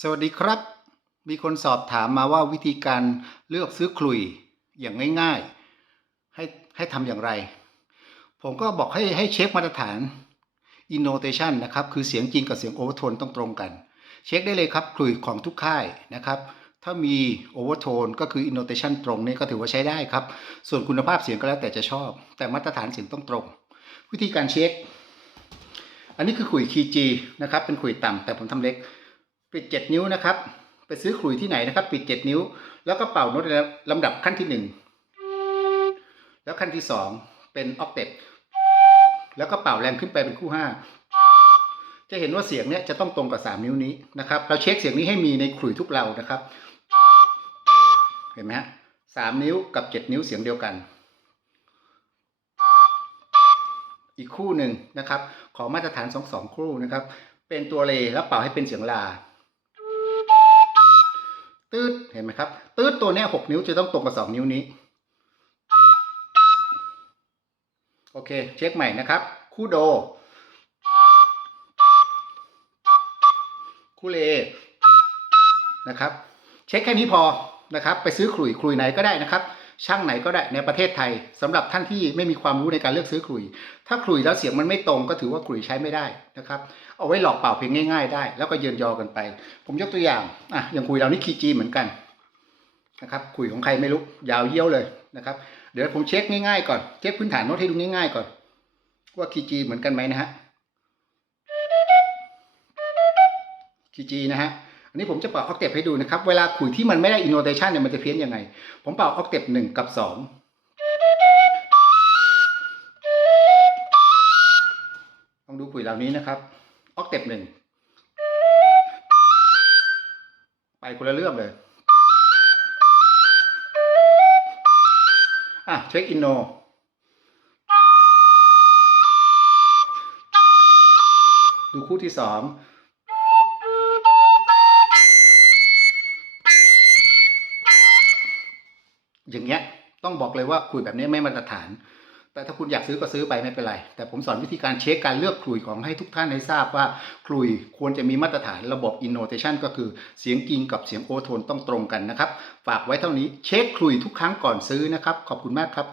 สวัสดีครับ มีคนสอบถามมาว่าวิธีการเลือกซื้อคลุยอย่างง่าย ๆ ให้ให้ทำอย่างไร ผมก็บอกให้ให้เช็คมาตรฐาน innotation นะครับ คือเสียงจริงกับเสียงโอเวอร์โทนต้องตรงกัน เช็คได้เลยครับคลุยของทุกค่ายนะครับ ถ้ามีโอเวอร์โทนก็คือ innotation ตรงนี่ก็ถือว่าใช้ได้ครับ ส่วนคุณภาพเสียงก็แล้วแต่จะชอบ แต่มาตรฐานเสียงต้องตรง วิธีการเช็ค อันนี้คือขลุยคีย์ G นะครับ เป็นขลุยต่ำแต่ผมทำเล็ก ปิด 7 นิ้วนะครับ ไปซื้อขลุยที่ไหนนะครับ ปิด 7 นิ้ว แล้วก็เป่าโน้ตลำดับขั้นที่ 1 แล้วขั้นที่ 2 เป็นออกเต็ปแล้วก็เป่าแรงขึ้นไปเป็นคู่ 5 จะเห็นว่าเสียงเนี้ยจะต้องตรงกับ 3 นิ้วนี้นะครับ เราเช็คเสียงนี้ให้มีในขลุยทุกเรานะครับ เห็นไหมฮะสามนิ้วกับ 7 นิ้วเสียงเดียวกัน อีกคู่หนึ่งนะครับ ขอมาตรฐานสองสองคู่นะครับ เป็นตัวเลแล้วเป่าให้เป็นเสียงลา ตืดเห็นไหมครับ ตืดตัวเนี้ยหกนิ้วจะต้องตรงกับสองนิ้วนี้ โอเค เช็คใหม่นะครับ คู่โด คู่เล นะครับ เช็คแค่นี้พอนะครับ ไปซื้อขลุยขลุยไหนก็ได้นะครับ ช่างไหนก็ได้ในประเทศไทยสำหรับท่านที่ไม่มีความรู้ในการเลือกซื้อขลุย ถ้าขลุยแล้วเสียงมันไม่ตรงก็ถือว่าขลุยใช้ไม่ได้นะครับเอาไว้หลอกเป่าเพลงง่าย ๆ ได้ แล้วก็เยินยอกันไป ผมยกตัวอย่างอะอย่างขลุยเรานี่คีจีเหมือนกันนะครับขลุยของใครไม่รู้ยาวเยี่ยวเลยนะครับเดี๋ยวผมเช็คง่ายๆก่อนเช็คพื้นฐานโน้ตให้ดูง่ายๆก่อน ว่าคีจีเหมือนกันไหมนะฮะคีจีนะฮะ อันนี้ผมจะเป่าออกเทปให้ดูนะครับ เวลาขุยที่มันไม่ได้อินโนเทชันเนี่ยมันจะเพี้ยนยังไง ผมเป่าออกเทปหนึ่งกับสองลองดูขุยเหล่านี้นะครับออกเทปหนึ่งไปคนละเรื่องเลยอะเช็คอินโนดูคู่ที่สอง อย่างเงี้ยต้องบอกเลยว่าคุยแบบนี้ไม่มาตรฐาน แต่ถ้าคุณอยากซื้อก็ซื้อไปไม่เป็นไร แต่ผมสอนวิธีการเช็คการเลือกคลุยของให้ทุกท่านได้ทราบว่าคลุยควรจะมีมาตรฐานระบบ innotation ก็คือเสียงกริงกับเสียงโอโทนต้องตรงกันนะครับ ฝากไว้เท่านี้เช็คคลุยทุกครั้งก่อนซื้อนะครับ ขอบคุณมากครับ